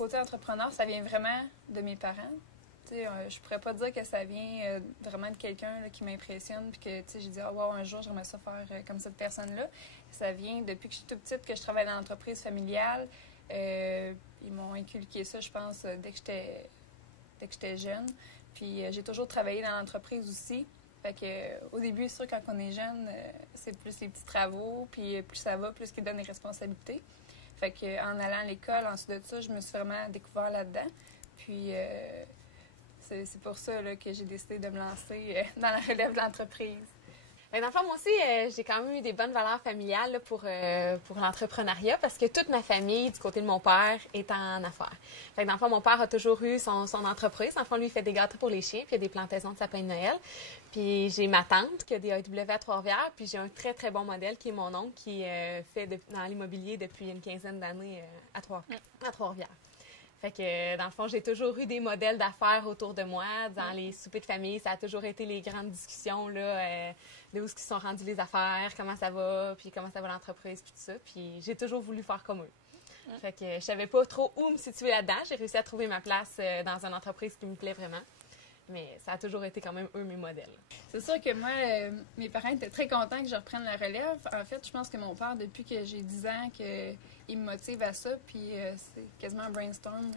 côté entrepreneur, ça vient vraiment de mes parents. Je pourrais pas dire que ça vient vraiment de quelqu'un qui m'impressionne puis que j'ai dit « Ah, wow, un jour, j'aimerais ça faire comme cette personne-là ». Ça vient depuis que je suis toute petite que je travaille dans l'entreprise familiale. Ils m'ont inculqué ça, je pense, dès que j'étais jeune. Puis j'ai toujours travaillé dans l'entreprise aussi. Fait que, au début, c'est sûr, quand on est jeune, c'est plus les petits travaux, puis plus ça va, plus qu'ils donnent des responsabilités. Fait que, en allant à l'école, ensuite de ça, je me suis vraiment découvert là-dedans. Puis c'est pour ça là, que j'ai décidé de me lancer dans la relève de l'entreprise. Dans le fond, moi aussi, j'ai quand même eu des bonnes valeurs familiales là, pour l'entrepreneuriat parce que toute ma famille, du côté de mon père, est en affaires. Fait que dans le fond, mon père a toujours eu son entreprise. Dans le fond, lui, il fait des gâteaux pour les chiens, puis il y a des plantaisons de sapins de Noël. Puis j'ai ma tante qui a des AEW à Trois-Rivières, puis j'ai un très, très bon modèle qui est mon oncle qui fait dans l'immobilier depuis une quinzaine d'années à Trois-Rivières. Fait que, dans le fond, j'ai toujours eu des modèles d'affaires autour de moi. Dans les soupers de famille, ça a toujours été les grandes discussions, là, de où se sont rendues les affaires, comment ça va l'entreprise, puis tout ça. Puis j'ai toujours voulu faire comme eux. Fait que je savais pas trop où me situer là-dedans. J'ai réussi à trouver ma place dans une entreprise qui me plaît vraiment. Mais ça a toujours été quand même eux mes modèles. C'est sûr que moi, mes parents étaient très contents que je reprenne la relève. En fait, je pense que mon père, depuis que j'ai 10 ans, il me motive à ça. Puis c'est quasiment un brainstorm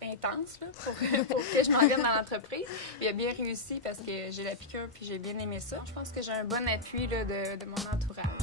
intense là, pour que je m'en vienne dans l'entreprise. Il a bien réussi parce que j'ai la piqûre puis j'ai bien aimé ça. Je pense que j'ai un bon appui là, de mon entourage.